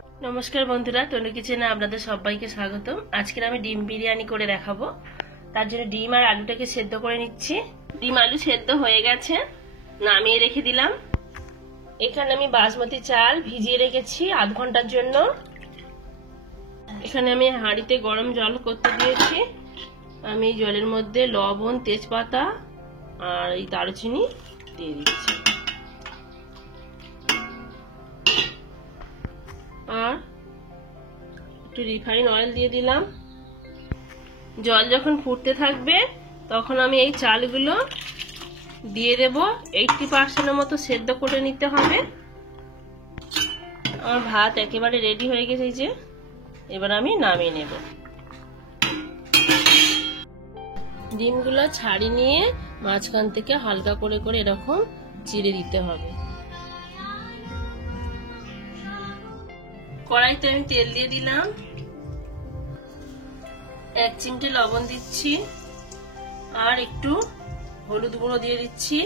নমস্কার বন্ধুরা, তনু কিচেনে আপনাদের সবাইকে স্বাগতম। আজকে আমি ডিম বিরিয়ানি করে দেখাবো। তার জন্য ডিম আর আলুটাকে সেদ্ধ করে নিচ্ছি। ডিম আলু সেদ্ধ হয়ে গেছে, নামিয়ে রেখে দিলাম। এখানে আমি বাসমতি চাল ভিজিয়ে রেখেছি আধ ঘন্টার জন্য। এখানে আমি হাঁড়িতে গরম জল করতে দিয়েছি। আমি জলের মধ্যে লবণ, তেজপাতা আর এই দারুচিনি দিয়ে দিচ্ছি, আর একটু রিফাইন অয়েল দিয়ে দিলাম। জল যখন ফুটতে থাকবে তখন আমি এই চালগুলো দিয়ে দেব। 80% মতো সেদ্ধ করে নিতে হবে। আমার ভাত একেবারে রেডি হয়ে গেছে, যে এবার আমি নামিয়ে নেব। ডিমগুলো ছাড়ি নিয়ে মাঝখান থেকে হালকা করে করে এরকম চিড়ে দিতে হবে। কড়াইতে আমি তেল দিয়ে দিলাম, 1 চিমটে লবণ দিচ্ছি, আর একটু হলুদ গুঁড়ো দিয়ে দিচ্ছি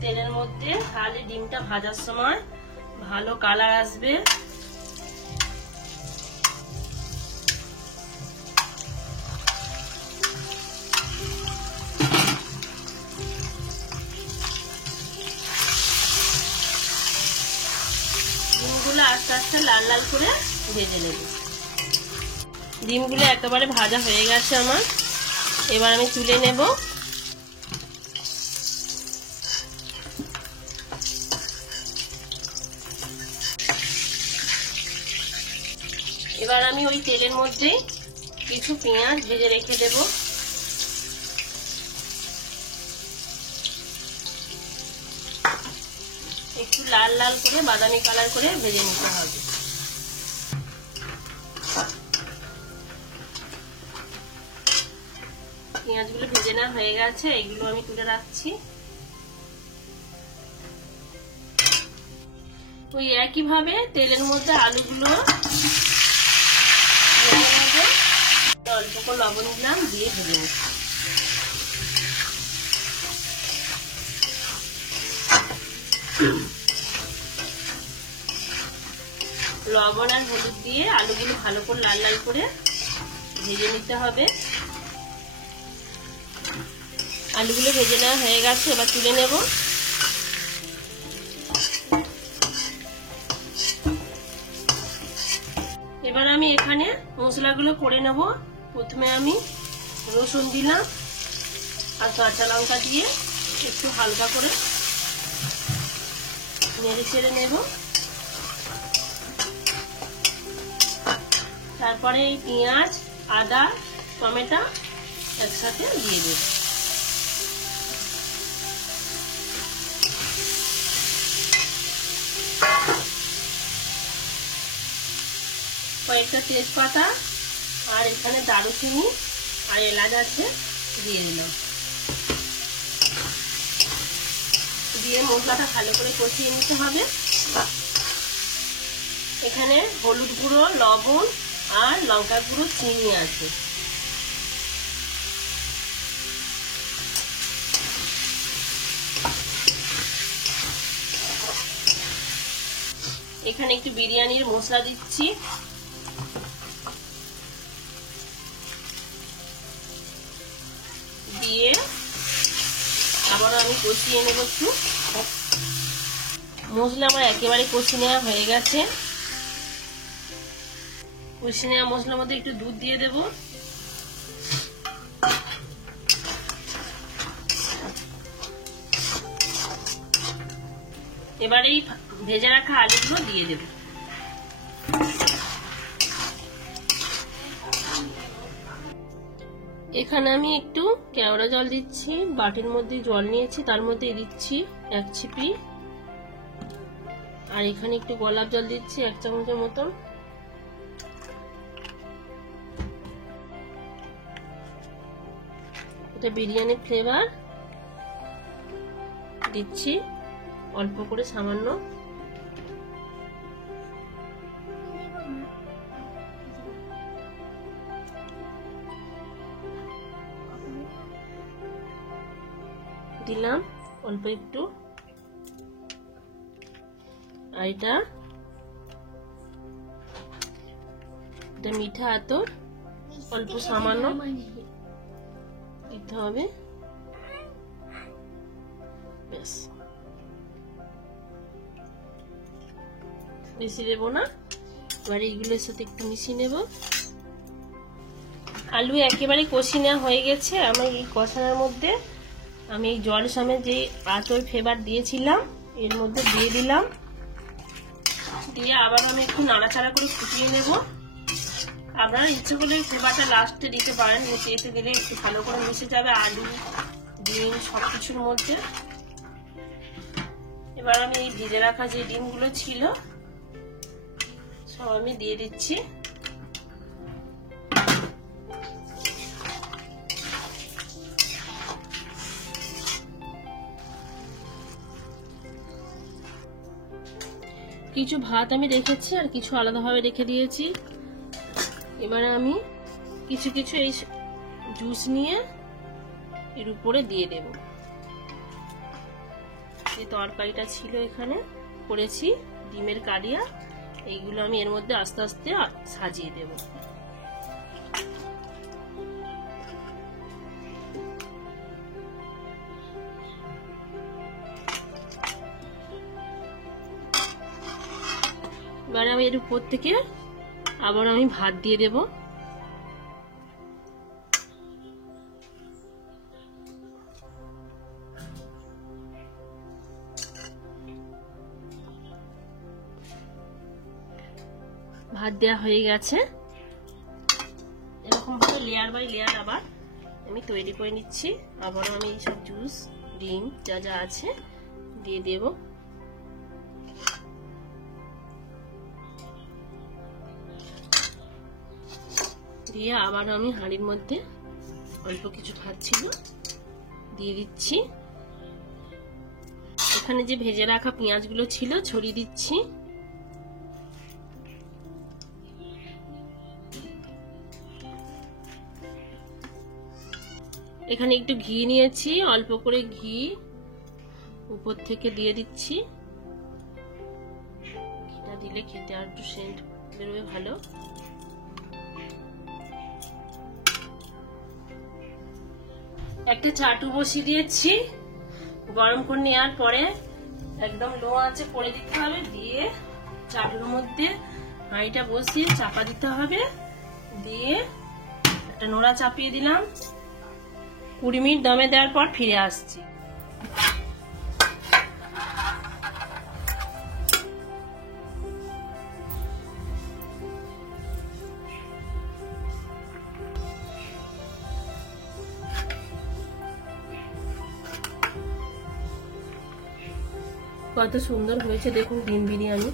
তেলের মধ্যে। তাহলে ডিমটা ভাজার সময় ভালো কালার আসবে। ডিমগুলো আস্তে আস্তে লাল লাল করে ভেজে নেব। ডিমগুলো একেবারে ভাজা হয়ে গেছে আমার, এবার আমি তুলে নেব। এবার আমি ওই তেলের মধ্যে কিছু পেঁয়াজ ভেজে রেখে দেব। একটু লাল লাল করে বাদামি কালার করে ভেজে নিতে হবে। পেঁয়াজগুলো ভেজে নেওয়া হয়ে গেছে, এগুলো আমি তুলে রাখছি। ওই একই ভাবে তেলের মধ্যে আলুগুলো অল্প করে লবণ দিলাম, দিয়ে ভেজে নিচ্ছি। লবণ আর হলুদ দিয়ে আলুগুলো ভালো করে লাল লাল করে ভেজে নিতে হবে। আলুগুলো ভেজে নেওয়া হয়ে গেছে, এবার তুলে নেব। এবার আমি এখানে মশলাগুলো করে নেব। প্রথমে আমি রসুন দিলাম আর কাঁচা লঙ্কা দিয়ে একটু হালকা করে নেড়ে চেড়ে নেব। তারপরে এই পেঁয়াজ, আদা, টমেটো একসাথে দিয়ে দেব। কয়েকটা তেজপাতা আর এখানে দারুচিনি আর এলাচ আছে, দিয়ে দিলাম। দিয়ে মশলাটা ভালো করে কষিয়ে নিতে হবে। এখানে হলুদ গুঁড়ো, লবণ আর লঙ্কা গুঁড়ো, চিনি আছে। এখানে একটু বিরিয়ানির মশলা দিচ্ছি, দিয়ে আবার আমি কষিয়ে নেব একটু। মশলা আমার একেবারে কষিয়ে নেওয়া হয়ে গেছে। কষিয়ে নেওয়া মশলার মধ্যে একটু দুধ দিয়ে দেব। এবার এই ভেজে রাখা আলুগুলো দিয়ে দেব। এখানে আমি একটু কেওড়া জল দিচ্ছি, বাটির মধ্যে জল নিয়েছি, তার মধ্যে দিচ্ছি 1 ছিপি। আর এখানে একটু গোলাপ জল দিচ্ছি 1 চামচের মতন। এটা বিরিয়ানির ফ্লেভার দিচ্ছি অল্প করে, সামান্য। দিলাম অল্প একটু। আর এটা এটা মিঠা আতর অল্প সামান্য দিতে হবে, ব্যাস, বেশি দেবো না। এবার এইগুলোর সাথে একটু মিশিয়ে নেব। আলু একেবারে কষি নেওয়া হয়ে গেছে। আমি এই কষানোর মধ্যে আমি এই জল সমেত যে আতর ফেবার দিয়েছিলাম এর মধ্যে দিয়ে দিলাম, দিয়ে আবার আমি একটু নাড়াচাড়া করে ফুটিয়ে নেব। আপনারা ইচ্ছে করলে ফেবারটা লাস্টে দিতে পারেন, এতে দিলে একটু ভালো করে মিশে যাবে আলু ডিম সবকিছুর মধ্যে। এবার আমি এই ভেজে রাখা যে ডিমগুলো ছিল সব আমি দিয়ে দিচ্ছি। কিছু ভাত আমি রেখেছি আর কিছু আলাদাভাবে রেখে দিয়েছি। এবারে আমি কিছু কিছু এই জুস নিয়ে এর উপরে দিয়ে দেব। যে তরকারিটা ছিল এখানে করেছি ডিমের কালিয়া, এইগুলো আমি এর মধ্যে আস্তে আস্তে সাজিয়ে দেব। এবারে আমি এর উপর থেকে আবার আমি ভাত দিয়ে দেব। ভাত দেওয়া হয়ে গেছে। এরকম ভাবে লেয়ার বাই লেয়ার আবার আমি তৈরি করে নিচ্ছি। আবারও আমি এই সব জুস ডিম যা যা আছে দিয়ে দেব। দিয়ে আবার আমি হাঁড়ির মধ্যে অল্প কিছু ভাত ছিল দিয়ে দিচ্ছি। এখানে যে ভেজে রাখা পেঁয়াজগুলো ছিল ছড়িয়ে দিচ্ছি। এখানে একটু ঘি নিয়েছি, অল্প করে ঘি উপর থেকে দিয়ে দিচ্ছি। ঘিটা দিলে খেতে আর একটু সেন্ট বেরোবে ভালো। একটা চাটু বসিয়ে দিয়েছি, গরম করে নেওয়ার পরে একদম লো আঁচে করে দিতে হবে। দিয়ে চাটুর মধ্যে হাঁড়িটা বসিয়ে চাপা দিতে হবে। দিয়ে একটা নোড়া চাপিয়ে দিলাম। 20 মিনিট দমে দেওয়ার পর ফিরে আসছি। কত সুন্দর হয়েছে দেখুন ডিম বিরিয়ানি।